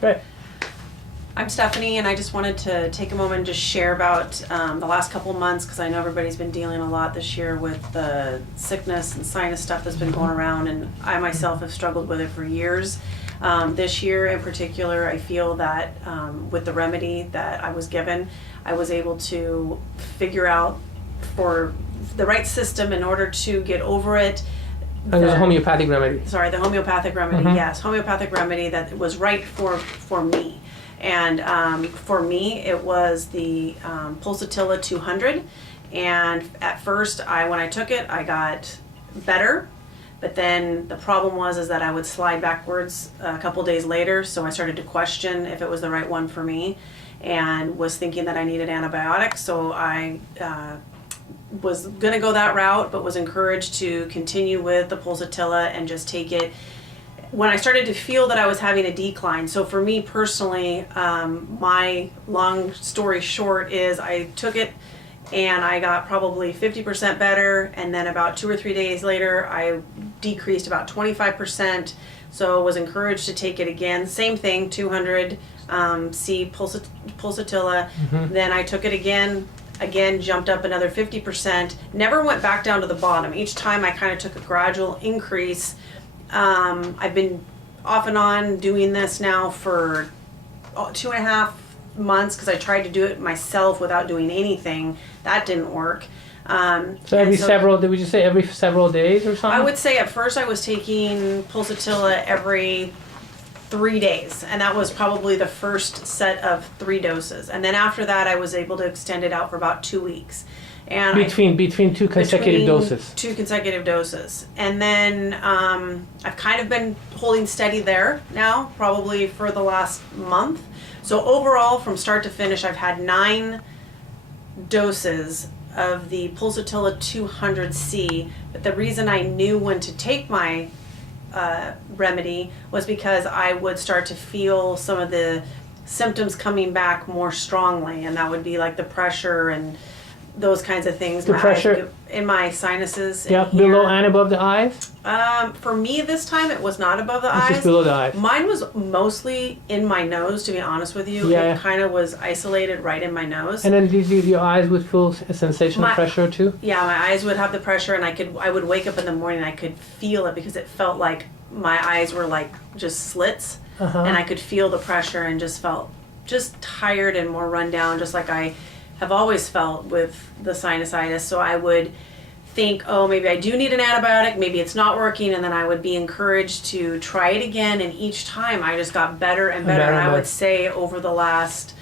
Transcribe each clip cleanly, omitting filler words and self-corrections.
Great. I'm Stephanie, and I just wanted to take a moment and just share about the last couple of months, because I know everybody's been dealing a lot this year with the sickness and sinus stuff that's been going around, and I myself have struggled with it for years. This year in particular, I feel that with the remedy that I was given, I was able to figure out for the right system in order to get over it. And there's a homeopathic remedy. Sorry, the homeopathic remedy, yes. Homeopathic remedy that was right for me. And for me, it was the Pulsatilla 200. And at first, when I took it, I got better. But then the problem was that I would slide backwards a couple days later. So I started to question if it was the right one for me, and was thinking that I needed antibiotics. So I was going to go that route, but was encouraged to continue with the Pulsatilla and just take it when I started to feel that I was having a decline. So for me personally, my long story short is I took it and I got probably 50% better, and then about 2 or 3 days later I decreased about 25%. So was encouraged to take it again. Same thing, 200 C Pulsatilla. Then I took it again, jumped up another 50%. Never went back down to the bottom. Each time I kind of took a gradual increase. I've been off and on doing this now for 2.5 months, because I tried to do it myself without doing anything. That didn't work. Would you say every several days or something? I would say at first I was taking Pulsatilla every 3 days, and that was probably the first set of 3 doses. And then after that, I was able to extend it out for about 2 weeks. And between two consecutive doses. 2 consecutive doses. And then I've kind of been holding steady there now, probably for the last month. So overall, from start to finish, I've had 9 doses of the Pulsatilla 200C. But the reason I knew when to take my remedy was because I would start to feel some of the symptoms coming back more strongly, and that would be like the pressure and those kinds of things. The pressure in my sinuses. Yeah, below and above the eyes? For me this time it was not above the It's eyes. just below the eyes. Mine was mostly in my nose, to be honest with you. Yeah. It kind of was isolated right in my nose. And then your eyes would feel a sensation of pressure too? Yeah, my eyes would have the pressure, and I would wake up in the morning and I could feel it, because it felt like my eyes were like just slits. And I could feel the pressure and just felt just tired and more run down, just like I have always felt with the sinusitis. So I would think, oh, maybe I do need an antibiotic, maybe it's not working, and then I would be encouraged to try it again, and each time I just got better and better. And I would say over the last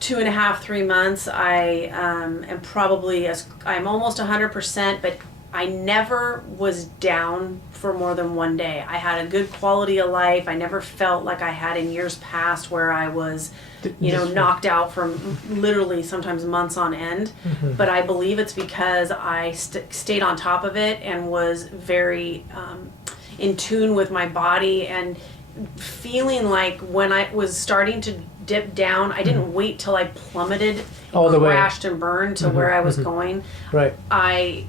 2.5, 3 months, I am probably, I'm almost 100%, but I never was down for more than 1 day. I had a good quality of life. I never felt like I had in years past, where I was, knocked out for literally sometimes months on end. But I believe it's because I stayed on top of it and was very in tune with my body, and feeling like when I was starting to dip down, I didn't wait till I plummeted, all the way, crashed and burned to where I was going. Right. I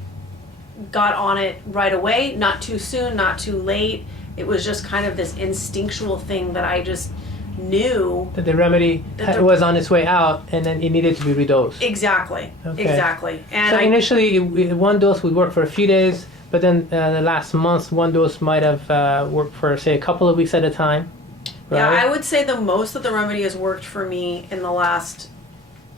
got on it right away, not too soon, not too late. It was just kind of this instinctual thing that I just knew that the remedy was on its way out, and then it needed to be redosed. Exactly. Okay. Exactly. And so initially, one dose would work for a few days, but then the last month, one dose might have worked for, say, a couple of weeks at a time. Right? Yeah, I would say the most that the remedy has worked for me in the last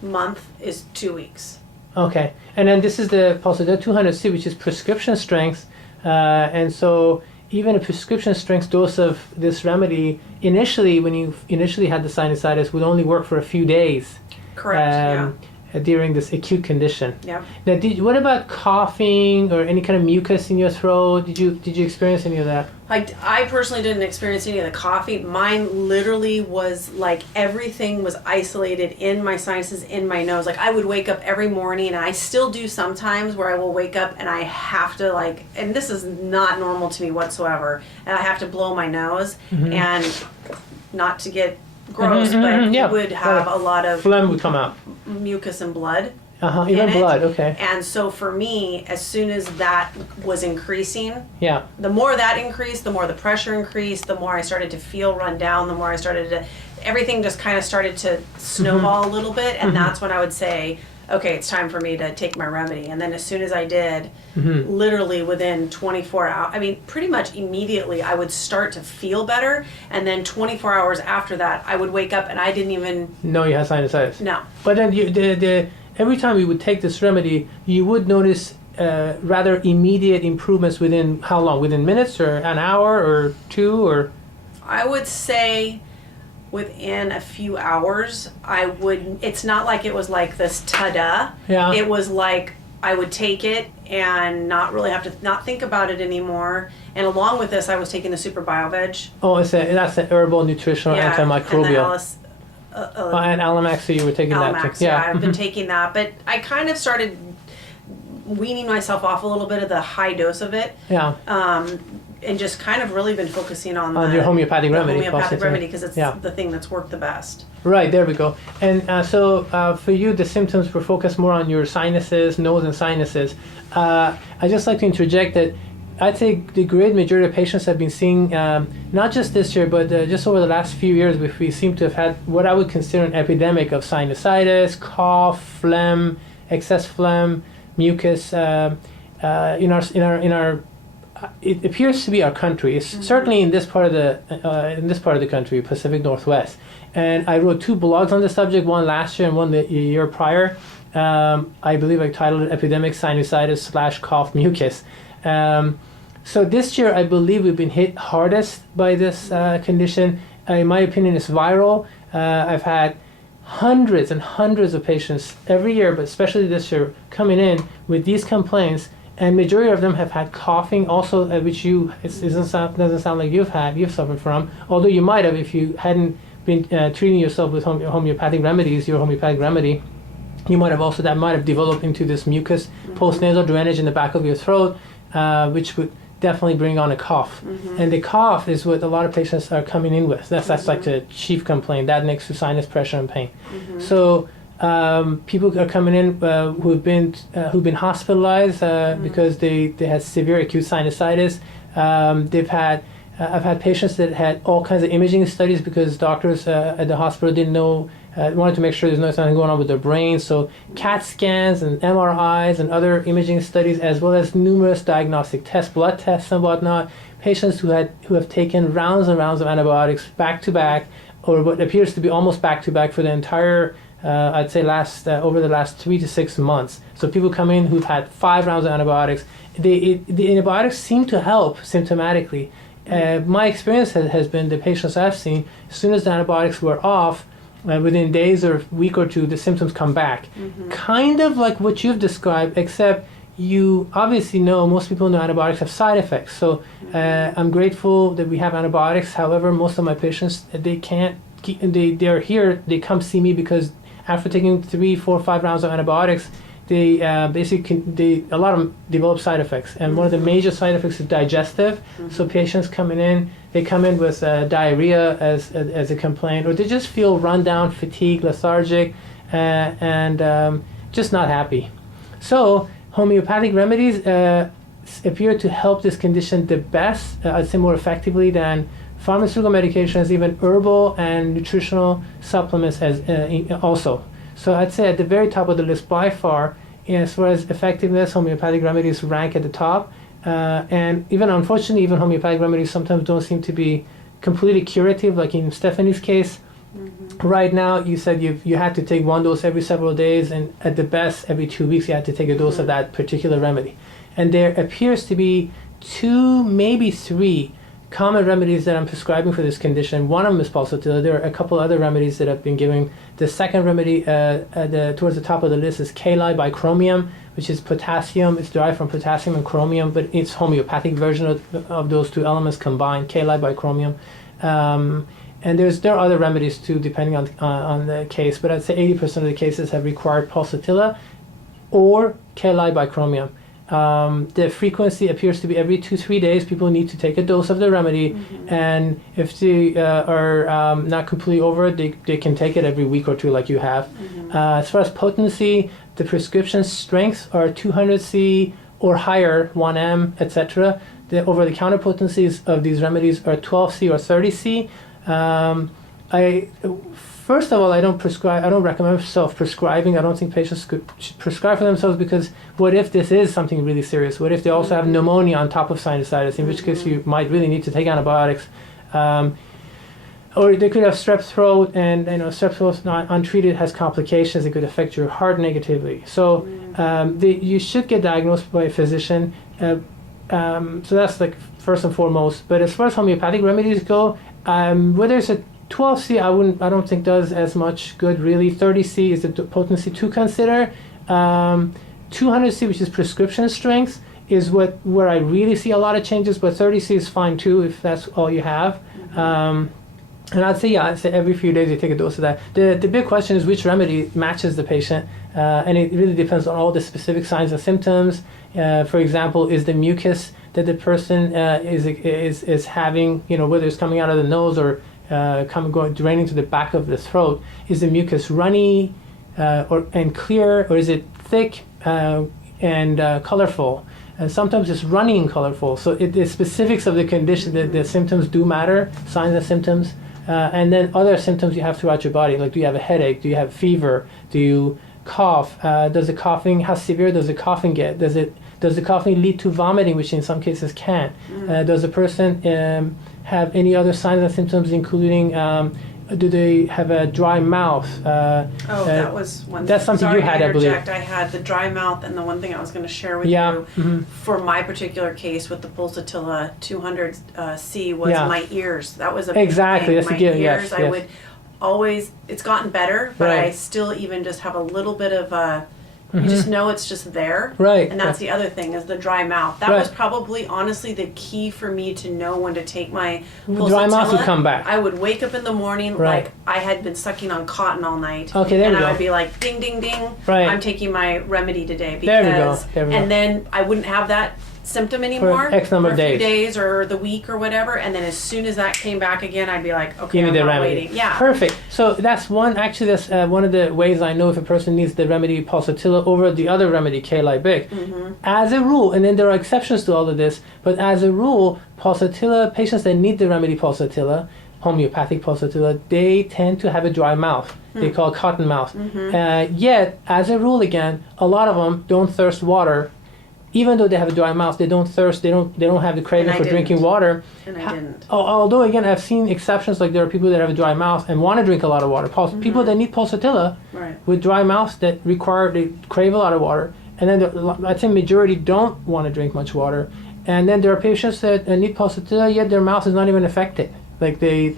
month is 2 weeks. Okay, and then this is the Pulsatilla 200C, which is prescription strength, and so even a prescription strength dose of this remedy, initially, when you initially had the sinusitis, would only work for a few days. Correct, during this acute condition. Yeah. Now, what about coughing or any kind of mucus in your throat? Did you experience any of that? I personally didn't experience any of the coughing. Mine literally was like everything was isolated in my sinuses, in my nose. Like I would wake up every morning, and I still do sometimes, where I will wake up and I have to and this is not normal to me whatsoever, and I have to blow my nose, and not to get gross, but it would have a lot of phlegm would come out, mucus and blood. Even in blood, it. okay. And so for me, as soon as that was increasing, Yeah. the more that increased, the more the pressure increased, the more I started to feel run down, the more I started to, everything just kind of started to snowball a little bit. And that's when I would say, okay, it's time for me to take my remedy. And then as soon as I did, literally within 24 hours, I mean, pretty much immediately, I would start to feel better. And then 24 hours after that, I would wake up and I didn't even No, you had sinusitis. know. But then every time you would take this remedy, you would notice rather immediate improvements within how long? Within minutes or an hour or two or? I would say within a few hours, it's not like it was like this ta-da. Yeah. It was like I would take it and not really have to not think about it anymore. And along with this, I was taking the Super BioVeg. Oh, that's an herbal nutritional antimicrobial. And and Alamax, so you were taking that Alamax, too. yeah, I've been taking that. But I kind of started weaning myself off a little bit of the high dose of it. Yeah. And just kind of really been focusing on your homeopathic remedy. homeopathic remedy, because it's Yeah. the thing that's worked the best. Right, there we go. And so for you, the symptoms were focused more on your sinuses, nose and sinuses. I just like to interject that I think the great majority of patients have been seeing, not just this year, but just over the last few years, we seem to have had what I would consider an epidemic of sinusitis, cough, phlegm, excess phlegm, mucus. In our it appears to be our country. It's certainly in this part of the country, Pacific Northwest. And I wrote 2 blogs on the subject, one last year and one the year prior. I believe I titled it "Epidemic Sinusitis / Cough Mucus." So this year, I believe we've been hit hardest by this condition. In my opinion, it's viral. I've had hundreds and hundreds of patients every year, but especially this year, coming in with these complaints. And majority of them have had coughing, also, which doesn't sound like you've suffered from. Although you might have if you hadn't been treating yourself with homeopathic remedies, your homeopathic remedy. You might have also, that might have developed into this mucus, postnasal drainage in the back of your throat, which would definitely bring on a cough. And the cough is what a lot of patients are coming in with. That's like the chief complaint, that next to sinus pressure and pain. So people are coming in who've been hospitalized because they had severe acute sinusitis. I've had patients that had all kinds of imaging studies because doctors at the hospital didn't know, wanted to make sure there's nothing going on with their brain. So CAT scans and MRIs and other imaging studies, as well as numerous diagnostic tests, blood tests and whatnot. Patients who have taken rounds and rounds of antibiotics back to back, or what appears to be almost back to back for the entire, I'd say over the last 3 to 6 months. So people come in who've had 5 rounds of antibiotics. The antibiotics seem to help symptomatically. My experience has been the patients I've seen, as soon as the antibiotics were off, within days or a week or two, the symptoms come back. Kind of like what you've described, except you obviously know, most people know antibiotics have side effects. So I'm grateful that we have antibiotics. However, most of my patients, they're here, they come see me because after taking 3, 4, 5 rounds of antibiotics, they a lot of them develop side effects, and one of the major side effects is digestive. So patients coming in, they come in with diarrhea as a complaint, or they just feel run down, fatigued, lethargic, and just not happy. So homeopathic remedies appear to help this condition the best, I'd say more effectively than pharmaceutical medications, even herbal and nutritional supplements also. So I'd say at the very top of the list by far, as far as effectiveness, homeopathic remedies rank at the top. And unfortunately, even homeopathic remedies sometimes don't seem to be completely curative, like in Stephanie's case. Right now, you said you had to take 1 dose every several days, and at the best, every 2 weeks, you had to take a dose of that particular remedy. And there appears to be 2, maybe 3 common remedies that I'm prescribing for this condition. One of them is Pulsatilla. There are a couple other remedies that I've been giving. The second remedy towards the top of the list is Kali bicromium, which is potassium. It's derived from potassium and chromium, but it's homeopathic version of those 2 elements combined, Kali bicromium. And there are other remedies too, depending on the case, but I'd say 80% of the cases have required Pulsatilla or Kali bicromium. The frequency appears to be every 2-3 days. People need to take a dose of the remedy, and if they are not completely over it, they can take it every week or two, like you have. As far as potency, the prescription strengths are 200C or higher, 1M, etc. The over-the-counter potencies of these remedies are 12C or 30C. First of all, I don't recommend self-prescribing. I don't think patients should prescribe for themselves, because what if this is something really serious? What if they also have pneumonia on top of sinusitis, in which case you might really need to take antibiotics. Or they could have strep throat, and strep throat not untreated has complications. It could affect your heart negatively. So you should get diagnosed by a physician. So that's like first and foremost. But as far as homeopathic remedies go, whether it's a 12C, I don't think does as much good really. 30C is the potency to consider. 200C, which is prescription strength, is where I really see a lot of changes. But 30C is fine too if that's all you have. And I'd say every few days you take a dose of that. The big question is which remedy matches the patient, and it really depends on all the specific signs and symptoms. For example, is the mucus that the person is having, whether it's coming out of the nose or draining to the back of the throat, is the mucus runny and clear, or is it thick and colorful? And sometimes it's runny and colorful. So the specifics of the condition, the symptoms do matter, signs and symptoms. And then other symptoms you have throughout your body, like do you have a headache? Do you have fever? Do you cough? How severe does the coughing get? Does the coughing lead to vomiting, which in some cases can? Does the person have any other signs and symptoms, including do they have a dry mouth? That was one. That's something you had, I believe. I had the dry mouth, and the one thing I was going to share with you for my particular case with the Pulsatilla 200C was my ears. That was a big exactly. thing. That's my the ears. yes. I would always. It's gotten better, but Right. I still even just have a little bit of you just know it's just there. Right. And that's the other thing is the dry mouth. That was probably honestly the key for me to know when to take my Pulsatilla. Dry mouth would come back. I would wake up in the morning like I had been sucking on cotton all night. Okay, there we go. And I would be like, ding, ding, ding. Right. I'm taking my remedy today. There we go. And then I wouldn't have that symptom anymore for X number for of a few days. days or the week or whatever. And then as soon as that came back again, I'd be like, okay, You need I'm the not remedy. waiting. Yeah. Perfect. So that's one of the ways I know if a person needs the remedy Pulsatilla over the other remedy, K-Libic. As a rule, and then there are exceptions to all of this, but as a rule, Pulsatilla, patients that need the remedy Pulsatilla, homeopathic Pulsatilla, they tend to have a dry mouth. They call it cotton mouth. Yet, as a rule again, a lot of them don't thirst water. Even though they have a dry mouth, they don't thirst. They don't have the craving for drinking water. And I didn't. Although again, I've seen exceptions. Like there are people that have a dry mouth and want to drink a lot of water. People that need Pulsatilla with dry mouths that they crave a lot of water. And then I think majority don't want to drink much water. And then there are patients that need Pulsatilla, yet their mouth is not even affected. Like they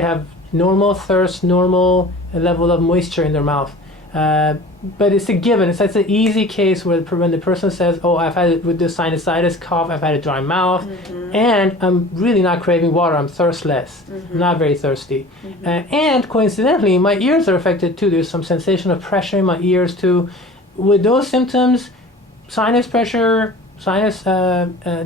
have normal thirst, normal level of moisture in their mouth. But it's a given. It's an easy case where when the person says, "Oh, I've had it with this sinusitis cough. I've had a dry mouth, and I'm really not craving water. I'm thirstless. I'm not very thirsty." And coincidentally, my ears are affected too. There's some sensation of pressure in my ears too. With those symptoms, sinus pressure, sinus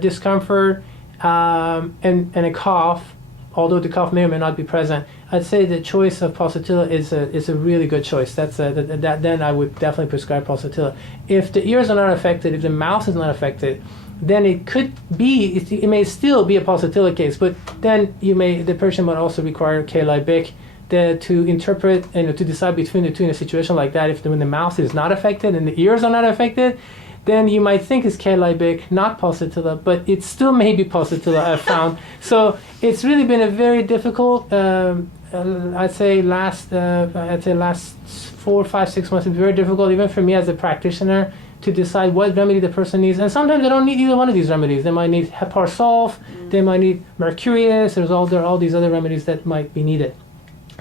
discomfort, and a cough, although the cough may or may not be present, I'd say the choice of Pulsatilla is a really good choice. Then I would definitely prescribe Pulsatilla. If the ears are not affected, if the mouth is not affected, then it may still be a Pulsatilla case, but then the person might also require K-Libic to interpret and to decide between the two in a situation like that. When the mouth is not affected and the ears are not affected, then you might think it's K-Libic, not Pulsatilla, but it still may be Pulsatilla, I've found. So it's really been a very difficult, I'd say last 4, 5, 6 months, it's very difficult, even for me as a practitioner, to decide what remedy the person needs. And sometimes they don't need either one of these remedies. They might need Heparsulf, they might need Mercurius, there are all these other remedies that might be needed.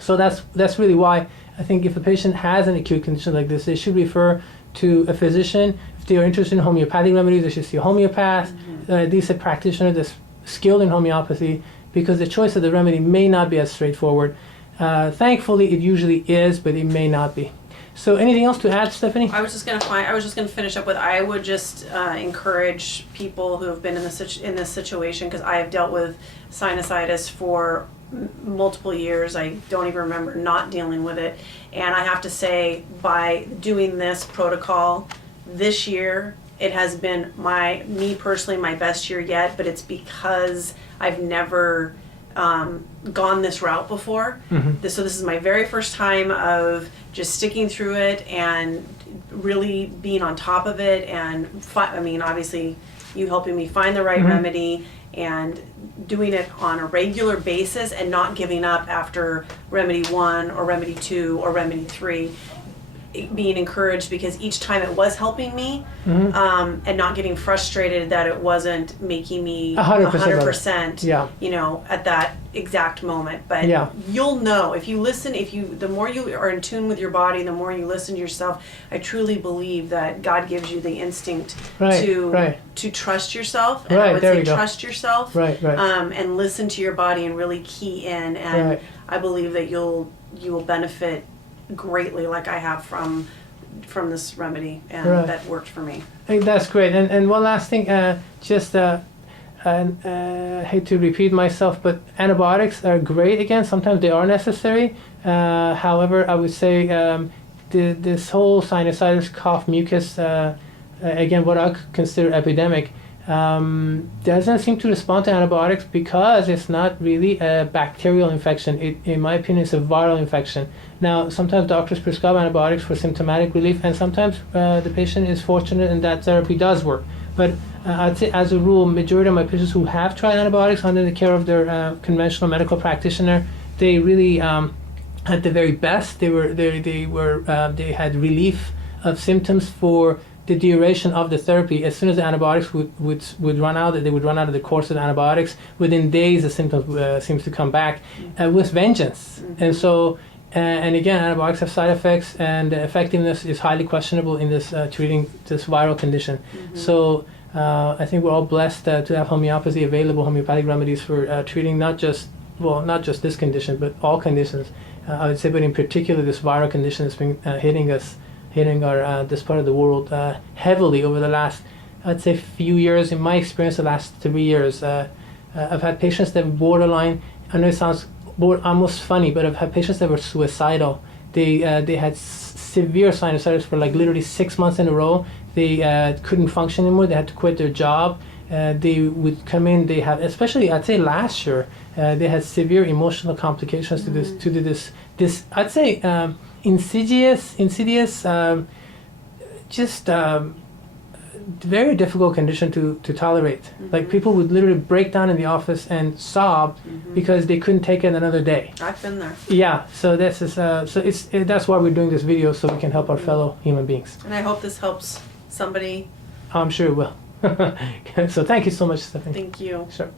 So that's really why I think if a patient has an acute condition like this, they should refer to a physician. If they are interested in homeopathic remedies, they should see a homeopath, at least a practitioner that's skilled in homeopathy, because the choice of the remedy may not be as straightforward. Thankfully, it usually is, but it may not be. So anything else to add, Stephanie? I was just gonna finish up with, I would just encourage people who have been in this situation, because I have dealt with sinusitis for multiple years. I don't even remember not dealing with it. And I have to say, by doing this protocol this year, it has been me personally, my best year yet, but it's because I've never gone this route before. So this is my very first time of just sticking through it and really being on top of it. And obviously you helping me find the right remedy and doing it on a regular basis and not giving up after remedy 1 or remedy 2 or remedy 3. Being encouraged because each time it was helping me, and not getting frustrated that it wasn't making me 100%, at that exact moment. But you'll know if you listen, the more you are in tune with your body, the more you listen to yourself. I truly believe that God gives you the instinct to trust yourself. And I would say trust yourself, and listen to your body and really key in. And I believe that you will benefit greatly, like I have from this remedy, and that worked for me. I think that's great. And one last thing, I hate to repeat myself, but antibiotics are great. Again, sometimes they are necessary. However, I would say this whole sinusitis, cough, mucus, again, what I consider epidemic, doesn't seem to respond to antibiotics because it's not really a bacterial infection. In my opinion, it's a viral infection. Now, sometimes doctors prescribe antibiotics for symptomatic relief, and sometimes the patient is fortunate and that therapy does work. But I'd say, as a rule, majority of my patients who have tried antibiotics under the care of their conventional medical practitioner, they really, at the very best, they had relief of symptoms for the duration of the therapy. As soon as the antibiotics would run out, they would run out of the course of the antibiotics. Within days, the symptoms seems to come back with vengeance. And so, and again, antibiotics have side effects, and the effectiveness is highly questionable in this treating this viral condition. So I think we're all blessed to have homeopathy available, homeopathic remedies for treating not just this condition, but all conditions. I would say, but in particular, this viral condition that's been hitting our this part of the world heavily over the last, I'd say, few years. In my experience, the last 3 years, I've had patients that borderline. I know it sounds almost funny, but I've had patients that were suicidal. They had severe sinusitis for like literally 6 months in a row. They couldn't function anymore. They had to quit their job. They would come in. They had, especially I'd say last year, they had severe emotional complications to this. I'd say. Insidious, very difficult condition to tolerate. Like people would literally break down in the office and sob because they couldn't take it another day. I've been there. Yeah, so this is that's why we're doing this video, so we can help our fellow human beings. And I hope this helps somebody. I'm sure it will. So thank you so much, Stephanie. Thank you. Sure.